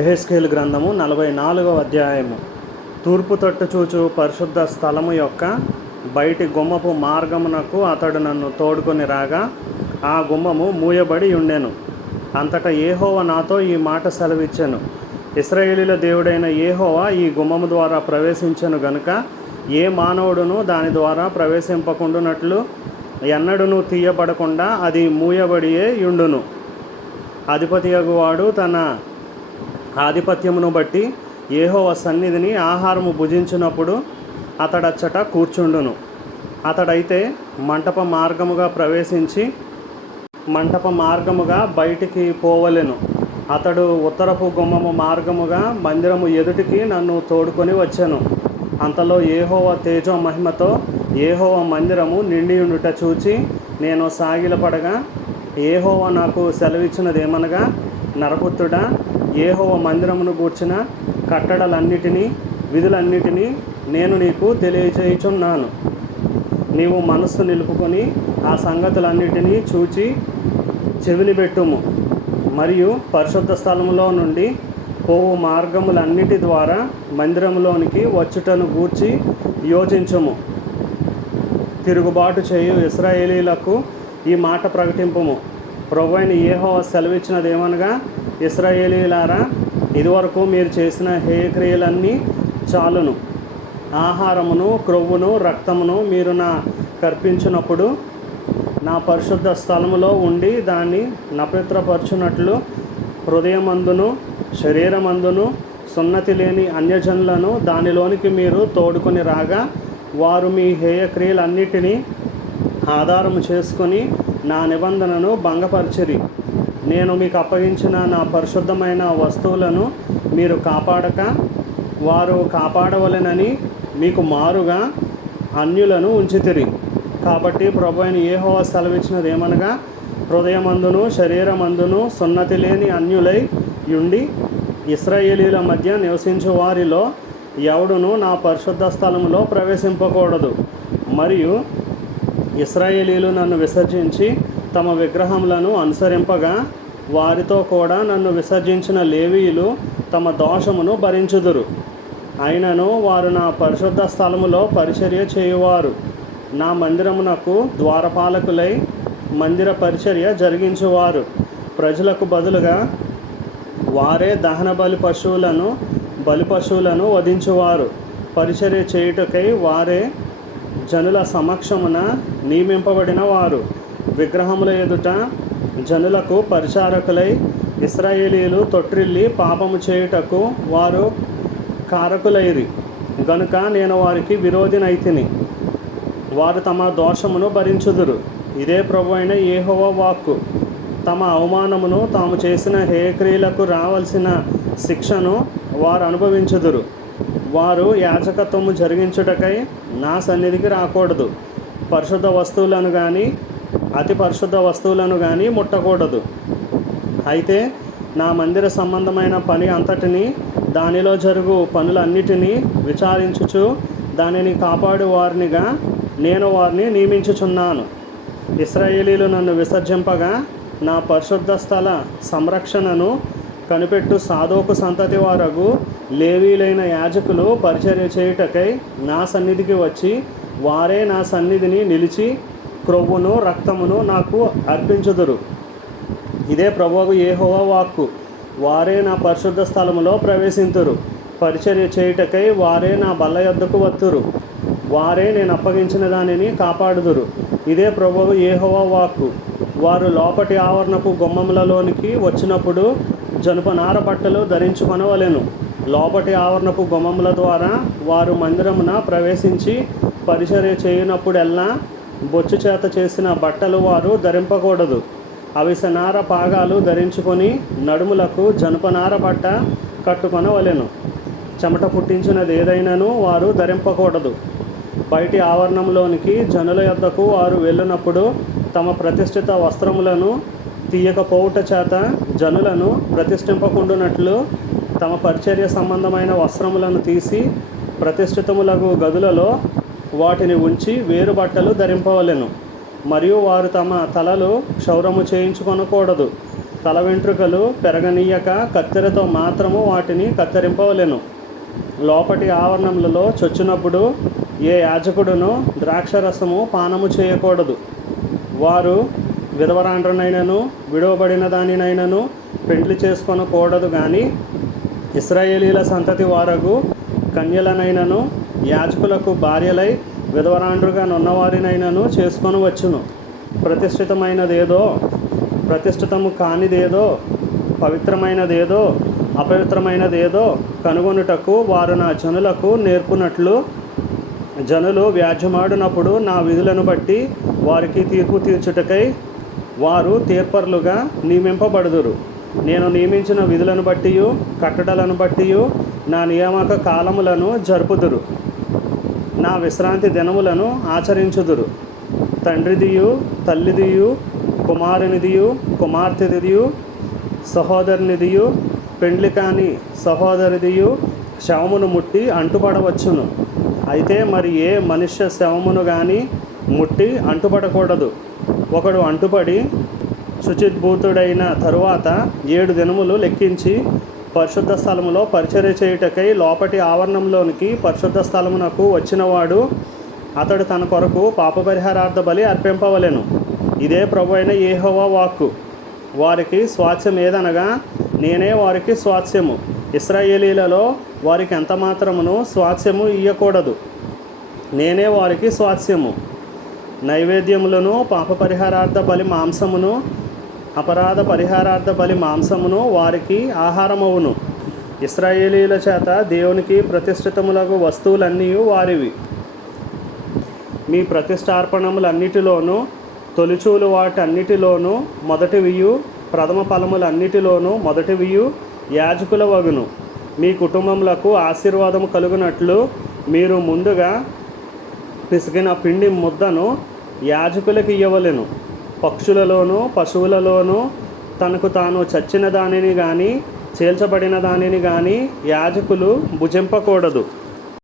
ఎహెస్కేల్ గ్రంథము నలభై నాలుగవ అధ్యాయము. తూర్పు తట్టు చూచు పరిశుద్ధ స్థలము యొక్క బయటి గుమ్మపు మార్గమునకు అతడు నన్ను తోడుకొని రాగా ఆ గుమ్మము మూయబడి ఉండెను. అంతటా ఏహోవ నాతో ఈ మాట సెలవిచ్చాను. ఇస్రాయేలీల దేవుడైన ఏహోవా ఈ గుమ్మము ద్వారా ప్రవేశించెను గనుక ఏ మానవుడును దాని ద్వారా ప్రవేశింపకుండునట్లు ఎన్నడును తీయబడకుండా అది మూయబడియే యుండును అధిపతి వాడు తన ఆధిపత్యమును బట్టి ఏహోవ సన్నిధిని ఆహారము భుజించినప్పుడు అతడచ్చట కూర్చుండును. అతడైతే మంటప మార్గముగా ప్రవేశించి మంటప మార్గముగా బయటికి పోవలెను. అతడు ఉత్తరపు గుమ్మము మార్గముగా మందిరము ఎదుటికి నన్ను తోడుకొని వచ్చాను. అంతలో ఏహోవ తేజో మహిమతో ఏహోవ మందిరము నిండియుండుట చూచి నేను సాగిలపడగా ఏహోవ నాకు సెలవిచ్చినదేమనగా నరపుత్రుడా ఏహోవ మందిరమును గూర్చిన కట్టడలన్నిటినీ విధులన్నిటినీ నేను నీకు తెలియజేయుచున్నాను నీవు మనస్సు నిలుపుకొని ఆ సంగతులన్నిటినీ చూచి చెవినిబెట్టుము మరియు పరిశుద్ధ స్థలములో నుండి పోవు మార్గములన్నిటి ద్వారా మందిరంలోనికి వచ్చుటను గూర్చి యోచించుము. తిరుగుబాటు చేయు ఇస్రాయేలీలకు ఈ మాట ప్రకటింపము. ప్రభు అయిన ఏహో సెలవిచ్చినదేమనగా ఇస్రాయేలీలారా ఇదివరకు మీరు చేసిన హేయక్రియలన్నీ చాలును. ఆహారమును క్రొవ్వును రక్తమును మీరు నా కర్పించినప్పుడు నా పరిశుద్ధ స్థలములో ఉండి దాన్ని నపవిత్రపరచునట్లు హృదయమందును శరీరమందును సున్నతి లేని అన్యజనులను దానిలోనికి మీరు తోడుకొని రాగా వారు మీ హేయక్రియలన్నిటినీ ఆధారము చేసుకొని నా నిబంధనను భంగపరిచిరి. నేను మీకు అప్పగించిన నా పరిశుద్ధమైన వస్తువులను మీరు కాపాడక వారు కాపాడవలెనని మీకు మారుగా అన్యులను ఉంచితిరి. కాబట్టి ప్రభు అయిన ఏహోవా సెలవిచ్చినది ఏమనగా హృదయమందును శరీరమందును సున్నతి లేని అన్యులై ఉండి ఇస్రాయేలీల మధ్య నివసించే వారిలో ఎవడును నా పరిశుద్ధ స్థలంలో ప్రవేశింపకూడదు. మరియు ఇస్రాయేలీలు నన్ను విసర్జించి తమ విగ్రహములను అనుసరింపగా వారితో కూడా నన్ను విసర్జించిన లేవీయులు తమ దోషమును భరించుదురు. అయినను వారు నా పరిశుద్ధ స్థలములో పరిచర్య చేయువారు. నా మందిరమునకు ద్వారపాలకులై మందిర పరిచర్య జరిగించువారు. ప్రజలకు బదులుగా వారే దహన బలి పశువులను బలి పశువులను వధించువారు. పరిచర్య చేయుటకై వారే జనుల సమక్షమున నియమింపబడిన వారు. విగ్రహముల ఎదుట జనులకు పరిచారకులై ఇస్రాయేలీలు తొట్రిల్లి పాపము చేయుటకు వారు కారకులైరి. గనుక నేను వారికి విరోధినైతిని. వారు తమ దోషమును భరించుదురు. ఇదే ప్రభు అయిన ఏహోవ వాక్కు. తమ అవమానమును తాము చేసిన హేక్రియలకు రావలసిన శిక్షను వారు అనుభవించుదురు. వారు యాచకత్వము జరిగించుటకై నా సన్నిధికి రాకూడదు. పరిశుద్ధ వస్తువులను కానీ అతి పరిశుద్ధ వస్తువులను కానీ ముట్టకూడదు. అయితే నా మందిర సంబంధమైన పని అంతటిని దానిలో జరుగు పనులన్నిటినీ విచారించుచు దానిని కాపాడు వారినిగా నేను వారిని నియమించుచున్నాను. ఇస్రాయేలీలు నన్ను విసర్జింపగా నా పరిశుద్ధ స్థల సంరక్షణను కనిపెట్టు సాధోకు సంతతి వారగు లేవీలైన యాజకులు పరిచర్య చేయుటకై నా సన్నిధికి వచ్చి వారే నా సన్నిధిని నిలిచి క్రొవ్వును రక్తమును నాకు అర్పించుదురు. ఇదే ప్రభువు ఏహోవా వాక్కు. వారే నా పరిశుద్ధ స్థలములో ప్రవేశింతురు. పరిచర్య చేయుటకై వారే నా బల్ల యొద్దకు వత్తురు. వారే నేను అప్పగించిన దానిని కాపాడుదురు. ఇదే ప్రభువు ఏహోవా వాక్కు. వారు లోపటి ఆవరణపు గుమ్మములలోనికి వచ్చినప్పుడు జనుపనార బట్టలు ధరించుకొనవలెను. లోపటి ఆవరణపు గుమ్మముల ద్వారా వారు మందిరమున ప్రవేశించి పరిచర్య చేయనప్పుడెల్లా బొచ్చు చేత చేసిన బట్టలు వారు ధరింపకూడదు. అవిసనార పాగాలు ధరించుకొని నడుములకు జనపనార బట్ట కట్టుకొనవలెను. చెమట పుట్టించినది ఏదైనాను వారు ధరింపకూడదు. బయటి ఆవరణంలోనికి జనుల యొద్దకు వారు వెళ్ళినప్పుడు తమ ప్రతిష్ఠిత వస్త్రములను తీయకపోవుట చేత జనులను ప్రతిష్ఠింపకుండునట్లు తమ పరిచర్య సంబంధమైన వస్త్రములను తీసి ప్రతిష్ఠితములకు గదులలో వాటిని ఉంచి వేరు బట్టలు ధరింపవలెను. మరియు వారు తమ తలలు క్షౌరము చేయించుకొనకూడదు. తల వెంట్రుకలు పెరగనీయక కత్తెరతో మాత్రము వాటిని కత్తిరింపవలెను. లోపటి ఆవరణములలో చొచ్చినప్పుడు ఏ యాజకుడును ద్రాక్షరసము పానము చేయకూడదు. వారు విధవరాండ్రనైనను విడవబడిన దానినైనను పెండ్లి చేసుకొనకూడదు కానీ ఇస్రాయేలీల సంతతి వారకు కన్యలనైనను యాజకులకు భార్యలై విధవరాండ్రుగా నున్నవారినైనను చేసుకొని వచ్చును. ప్రతిష్ఠితమైనదేదో ప్రతిష్ఠితము కానిదేదో పవిత్రమైనదేదో అపవిత్రమైనదేదో కనుగొనుటకు వారు నా జనులకు నేర్పునట్లు జనులు వ్యాజ్యమాడినప్పుడు నా విధులను బట్టి వారికి తీర్పు తీర్చుటకై వారు తీర్పర్లుగా నియమింపబడుదురు. నేను నియమించిన విధులను బట్టి కట్టడలను బట్టి నా నియామక కాలములను జరుపుదురు. నా విశ్రాంతి దినములను ఆచరించుదురు. తండ్రిదియు తల్లిదియు కుమారునిదియు కుమార్తెదియు సహోదరునిదియు పెండ్లి కాని సహోదరిదియు శవమును ముట్టి అంటుపడవచ్చును. అయితే మరి ఏ మనుష్య శవమును కానీ ముట్టి అంటుపడకూడదు. ఒకడు అంటుపడి శుచిద్భూతుడైన తరువాత ఏడు దినములు లెక్కించి పరిశుద్ధ స్థలములో పరిచర్య చేయుటకై లోపటి ఆవరణంలోనికి పరిశుద్ధ స్థలమునకు వచ్చినవాడు అతడు తన కొరకు పాపపరిహారార్థ బలి అర్పింపవలెను. ఇదే ప్రభు అయిన ఏహోవా వాక్కు. వారికి స్వాస్థ్యం ఏదనగా నేనే వారికి స్వాస్థ్యము. ఇస్రాయేలీలలో వారికి ఎంత మాత్రమును స్వాస్థ్యము ఇయ్యకూడదు. నేనే వారికి స్వాస్థ్యము. నైవేద్యములను పాప పరిహారార్థ బలి మాంసమును అపరాధ పరిహారార్థ బలి మాంసమును వారికి ఆహారమవును. ఇస్రాయేలీల చేత దేవునికి ప్రతిష్ఠితములకు వస్తువులన్నీ వారివి. మీ ప్రతిష్టార్పణములన్నిటిలోనూ తొలిచూలు వాటన్నిటిలోనూ మొదటివియు ప్రథమ ఫలములన్నిటిలోనూ మొదటివియు యాజకుల వగును. మీ కుటుంబములకు ఆశీర్వాదం కలుగునట్లు మీరు ముందుగా పిసిగిన పిండి ముద్దను యాజకులకు ఇవ్వలేను పక్షులలోనూ పశువులలోనూ తనకు తాను చచ్చిన దానిని కానీ చేల్చబడిన దానిని కానీ యాజకులు భుజింపకూడదు.